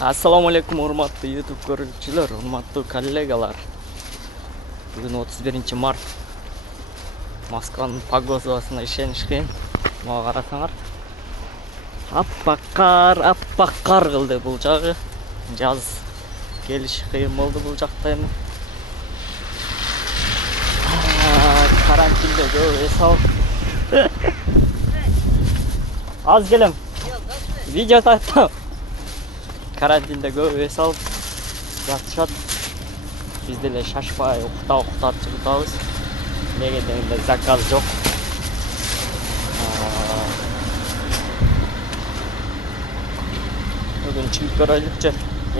Assalomu alaykum hurmatli YouTube ko'ruvchilar, hurmatli kollegalar. Bugun 31 mart. Moskvaning pogozasına ishonish qiyin. Mana qarasanglar. Appak qar qildi bu jog'i. Jaz kelish qiyin bo'ldi bu joqda endi. Karantinda esol. Az gelim. Video tartdim. Karantinda esol. Yatışat. Biz de şaşmay o'qita chiqamiz. Nega endi zakaz yo'q. Bugün chiqib ko'raylikchi.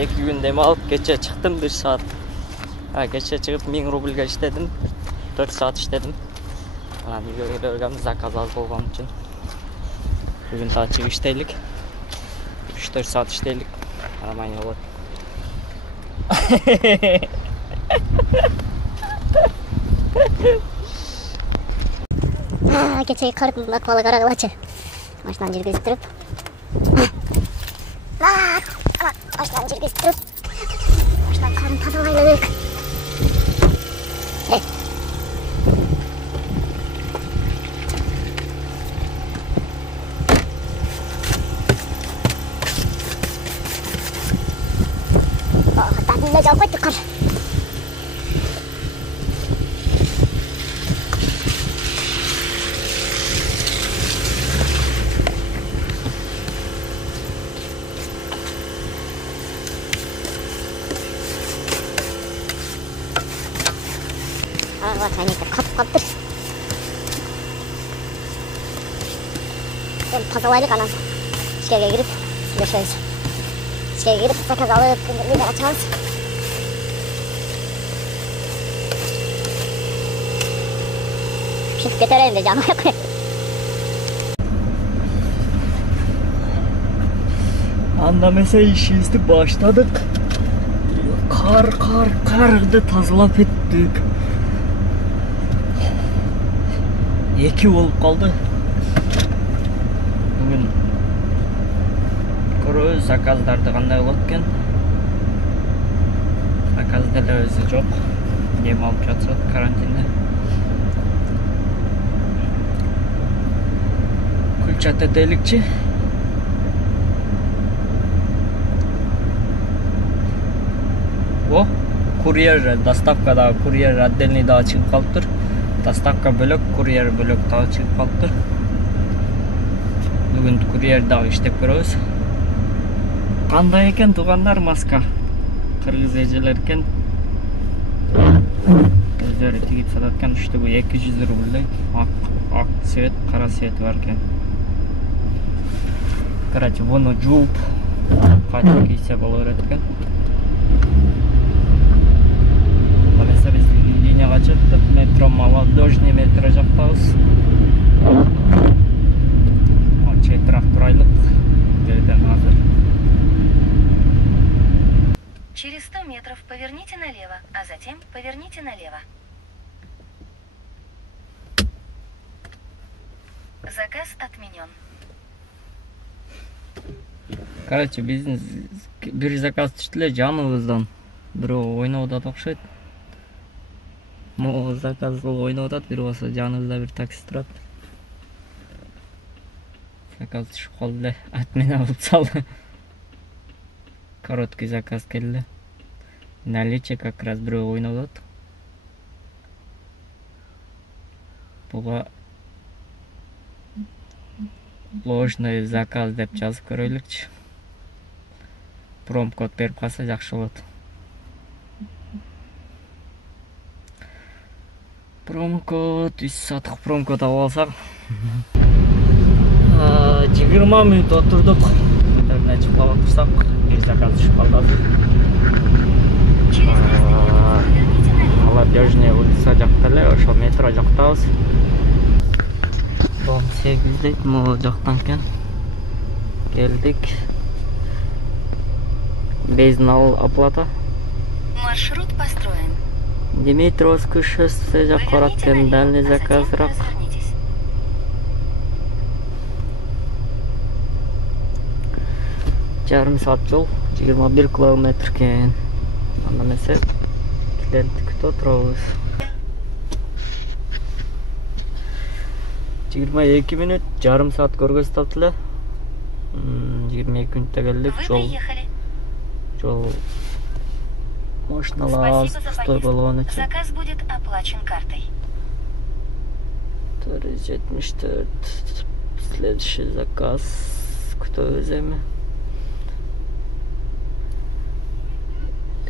2 kun dem olib kecha chiqdim 1 soat. Kecha chiqib 1000 rublga ishladim. 4 soat ishladim. Mana videolarga zakaz bo'lgan uchun. Bugün daha chiqib ishlaylik. 3-4 soat ishlaylik. Aman yo'q. Keçeyi karıp bakmalı karagılaçı. Baştan cirgizdirip. Baştan cirgizdirip. Baştan karın tazalaylık. Tadıyla cevap ettik. Bak hani kaptır. Ben tazalaylık anam. İçeriye girip yaşarız. İçeriye girip sakız alıp bir açarız. Şimdi götürelim de canım yok. Anda mesela işimizi başladık. Kardı tazalap ettik. 2 olup kaldı. Bugün ko'ramiz zakazlarni qanday bo'layotgan. Zakazlar o'zi yo'q. Yem olib yotsa karantinda. Kulchat etaylikchi. O kuryer dostavkada kuryer отдельный daha çıkıp kalıptır. Dostavka bölük, kuryer bölük daha çıkıp kalıptır. Bugün kuryer daha işlep ko'ramiz. Qanday ekan tuğanlar maska? Qirg'iz ejelerken o'zlari tigib solatgan işte bu 200 rubllik ak svet, qora svet var ekan. Короче, buni juvib qayta kiysa bo'laveradigan. Mesela biz liniyaga chiqdik, metro Молодежный metro joqdamiz. Chetroq turaylik. Yerdan hozir. Через 100 метров поверните налево, а затем поверните налево. Заказ отменен. Короче, bizning bir zakaz tushdilar jonimizdan. Biri o'ynayotdi o'xshaydi. Mo zakazlar o'ynayotdi, biri bo'lsa jonimizda bir taksi turadi. Zakaz tushib qoldi, atmeni olib soldi. Короткий заказ keldi. Наличие как раз biri o'ynayotdi. Buga ложный заказ deb yozib ko'raylikchi. Promkod berib qolsa yaxshi bo'ladi. Promkod, 3 soatlik promkod olsak. 20 minut o'tirdik. Internet chiqib qolsak, bir zakaz tushib qoldi. Молодежная улица joqdalar, o'sha metro joqdamiz. Dom 8 deydi, bu joqdan keldik. Безнал оплата. Маршрут построен. Димитровский шоссе жаққа қараткен дальний заказрақ. Yarım saat yol 21 kilometr eкен. Анда эмесе клиентти күтүп отурабыз. 22 минут, жарым саат көргөзүп эле. 22 минутта келдик. Вы приехали. Жол машиналар пустой болгон үчүн. Заказ будет оплачен картой. 474. Следующий заказ. Күтөбүз эми.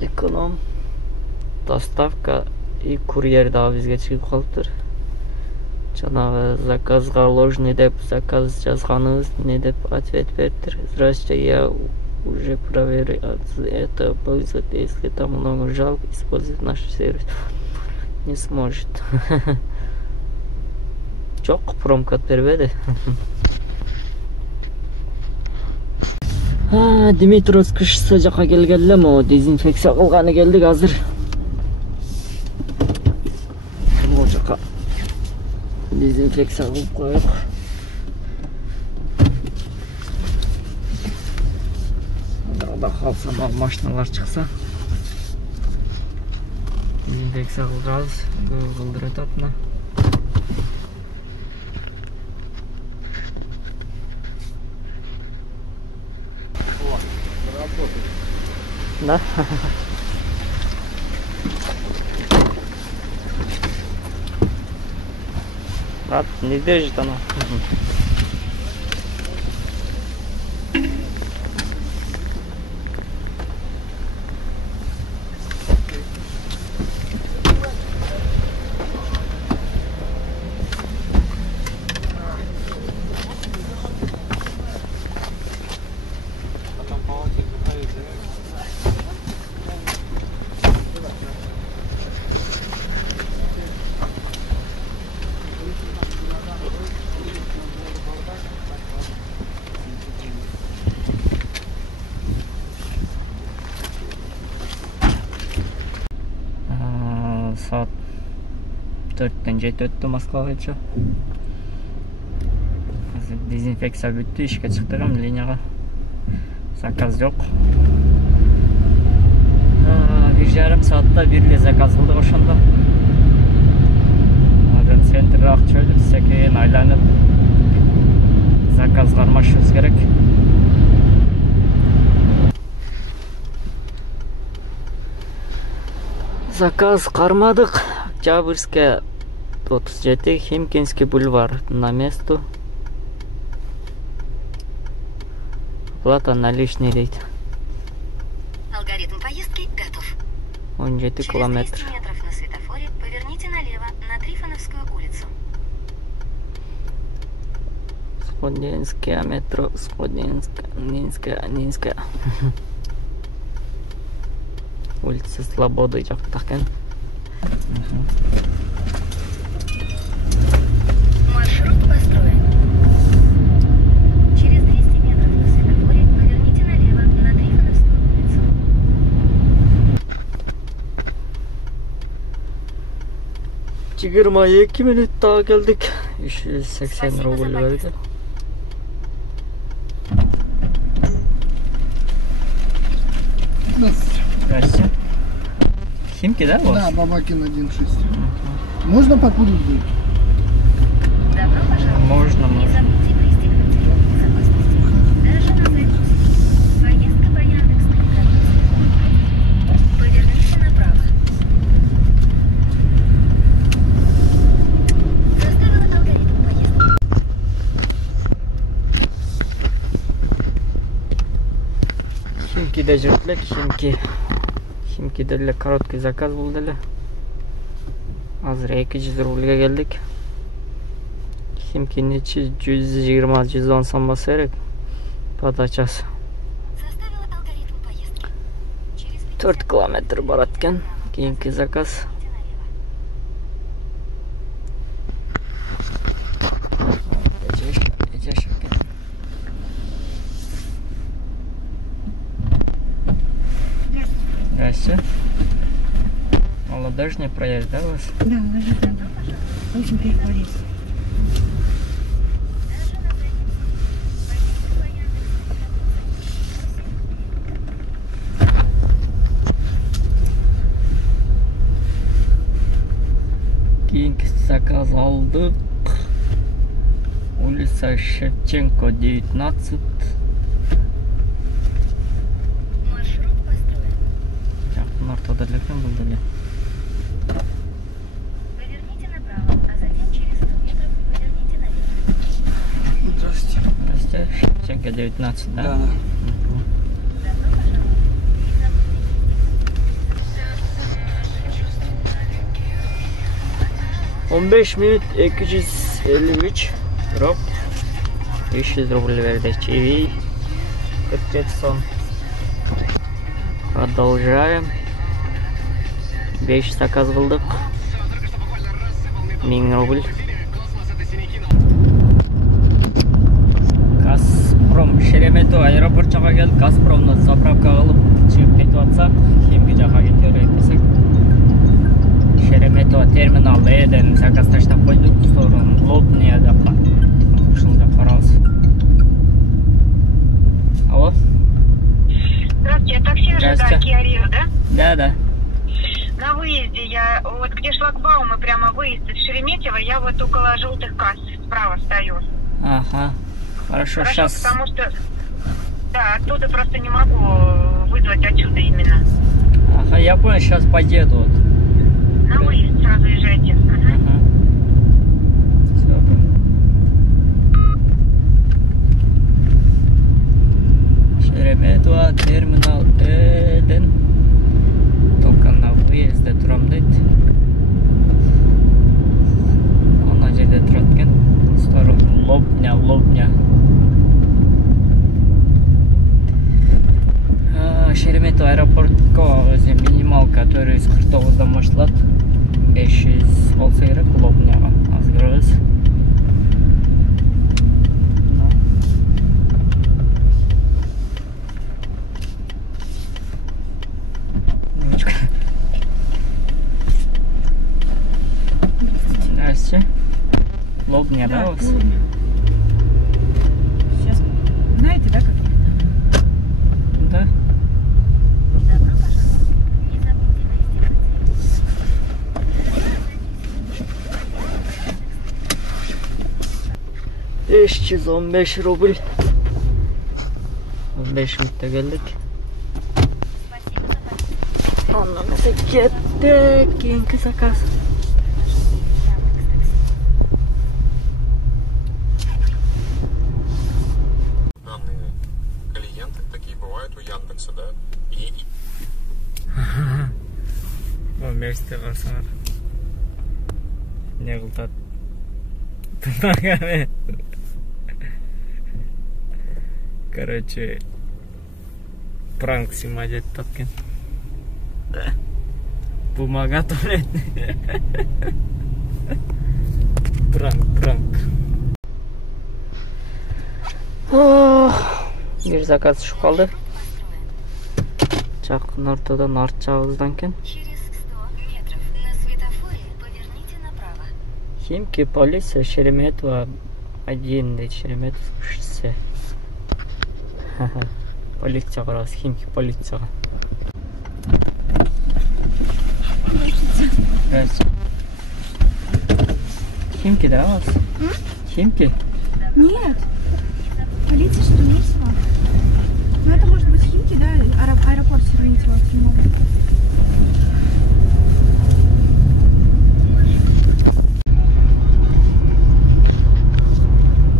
Эконом. Доставка и курьер да бизге чыгып калыптыр. Жанагы заказга ложный деп заказ жазганыбыз не деп ответ бериптир. Здравствуйте, я уже проверил это пользователь, если там много жалоб, использовать наш сервис не сможет. Çok промокод бербеди. Димитрос кышса жака келген эле, могу дезинфекция кылганы келдик азыр. Могу жака дезинфекция кылып коелук. Дагы калса машиналар чыкса дезинфекция кылабыз, кылдырып атына. Да. Брат, не держит оно. Saat 4'ten jet öttü Moskva'ya. Dezinfeksiya bitti, işe çıktık ama linyaga zakaz yok. Bir yarım saatte birle zakaz kıldık oşanda. Adam sentrde akçöydük, sekeyen aylanıp zakaz karmaşımız gerek. Заказ кармадык. Октябрьская 37, Химкинский бульвар на месту. Оплата наличный рейд. Алгоритм поездки готов. 17 Через километр. 200 метров на светофоре поверните налево на Трифоновскую улицу. Сходненское метро, Нинская. Улица Слободы жакта экен. Маршрут построен. Через 200 метров на светофоре поверните налево на Трифоновскую улицу. 22 минутта келдик. 380 рубль берди. Здрасте. Химки, да, у вас? Да, Бабакин 1.6. Можно покурить будет? Добро пожаловать. Можно, Не можно. забудьте пристегнуть ремень безопасности. Даже на задницу. Поездка по Яндекс.Навигатору. Поверните направо. Составила алгоритм поездки. Химкиде жүрүп элек, Химкиде эле короткий заказ болду эле. Азыр 200 рубльге келдик. Химкинин ичи 120-110 сом болсо керек. Подачасы. Составила алгоритм поездки. Через 4 километр барат экен. Кийинки заказ. Здрасте. Молодежный проезд, да, у вас? Да, ожидаем. Очень переговорить. заказ алdık. Улица Шевченко 19. Маршрут построен. Жақын ортада екен бұл деле. Поверните направо, а затем через 100 метров поверните налево. Здравствуйте. Здрасте, Шевченко 19, да? Да. Добро пожаловать. Не забудьте. 15 minut 253 руб. 500 рублей verdi. Чиви 47 сом. Продолжаем. 5 заказ кылдык. 1000 рубль. Газпром Шереметьево аэропортчага келип, Газпромдон заправка кылып чыгып кетип атсак, Химки жака кете берейик десек. Шереметьево терминал Эден заказ таштап койдук, сорун Лобния жака. Ушул жака барабыз. Алло? Здравствуйте, такси Здравствуйте. ожидает Kia Rio, да? Да. На выезде я, вот где шлагбаум и прямо выезд из Шереметьево, я вот около желтых касс справа стою. Ага. Хорошо, сейчас. Потому что, да, оттуда просто не могу вызвать отсюда именно. Ага, я понял, сейчас поеду. Вот. На выезд сразу езжайте. Ага. Ага. Все, Шереметьево терминал Эден. Только на выезде турам дейт. Ана жерде турат экен. Сторон Лобня. Шереметьево аэропортко өзү минималка 449 башталат. 500 болсо керек Лобняга. Азыр көрөбүз. Здравствуйте. Лобня, да, у вас? Сейчас, знаете, да, как? Да. Добро пожаловать. Не забудьте ввести путеводитель. 515 рубль. 15 минутта келдик. Спасибо за покупку. Ondan mesela kettik. Keyinki zakaz. Данные клиенты такие бывают у Яндекса, да? И 15'te kalsalar. Ne kıldat? Bunlar Короче, пранк снимать этот топкин. Да. Бумага туалет. Пранк. Bir заказ түшүп калды. Жакын ортодон арт жагыбыздан экен. Через 100 метров на светофоре поверните направо. Химки, полиция, Шереметьево 1 дейт, Шереметьево шоссе. Полиция барабыз, Химки полицияга. Здравствуйте. Химки, да, у вас? Химки? Нет. Полиция Шереметьево. Ну, это может быть Химки, да, аэропорт Шереметьево, Химова.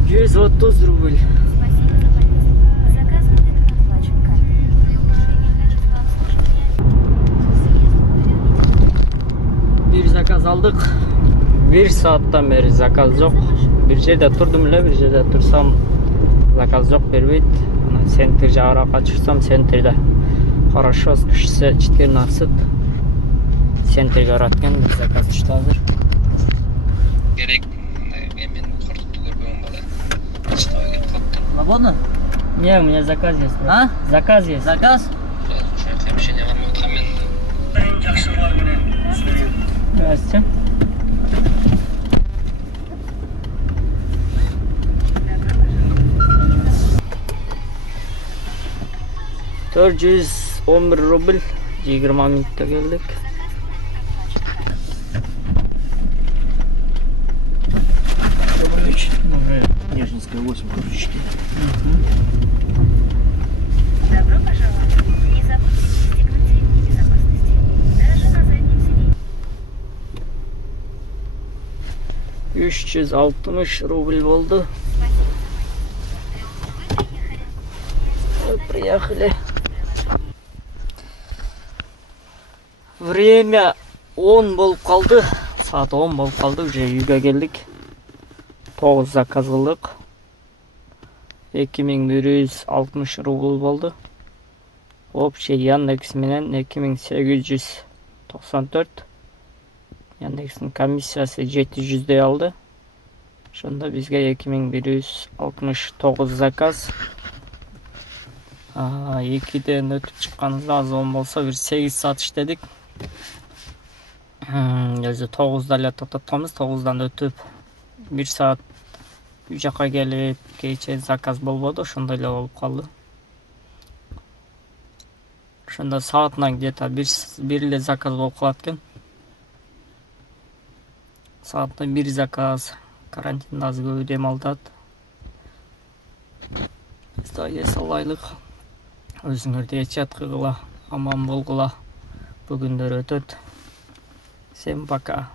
Через 30 рубль. Спасибо за полицию. Заказ будет оплачен картой. При улучшении качества обслуживания. Bir zakaz aldık. 1 saatten beri zakaz yok. Bir жерде турдум эле, bir жерде турсам заказ жок, бербейт. Ана центр жагыраак чыксам, центрде хорошо кишиси 14. Центрге барат экен, bir заказ түштү азыр. Gerek emin korkutulur bu bala. Çıkıyor gelip kaptı. Свободно? Не, у меня заказ есть. А? Заказ есть. Заказ? Şu an bir şey ne var mı oturam Здравствуйте. $411 рубль. 20 минутта келдик. Ленинская 8, ключики. Добро пожаловать. Не забудьте пристегнуть ремни безопасности. Даже на заднем сиденье. 360 рубль болды. Приехали. Время 10 болып қалды. Saat 10 болып қалды. Уже үйге келдік. 9 заказ қылдық. 2160 рубль болды. Общий Яндекс менен 2894. Яндекстің комиссиясы 700 алды. Шонда бізге 2169 заказ. 2-ден өтіп шыққанымызда аз 10 болса, бір 8 saat іштедік. Өзі 9-да әлі тоқтатқанбыз. 9-дан өтіп 1 saat үй жаққа келіп, кейче заказ болбоду, ошондой эле болуп калды. Ошондо саатына где-то 1 эле заказ болуп калат экен. Саатына 1 заказ. Карантинде аз көп дем алдат. Эс алайлык. Өзүңөрдү эчат кылгыла, аман болгула. Бүгүндөр өтөт. Всем пока.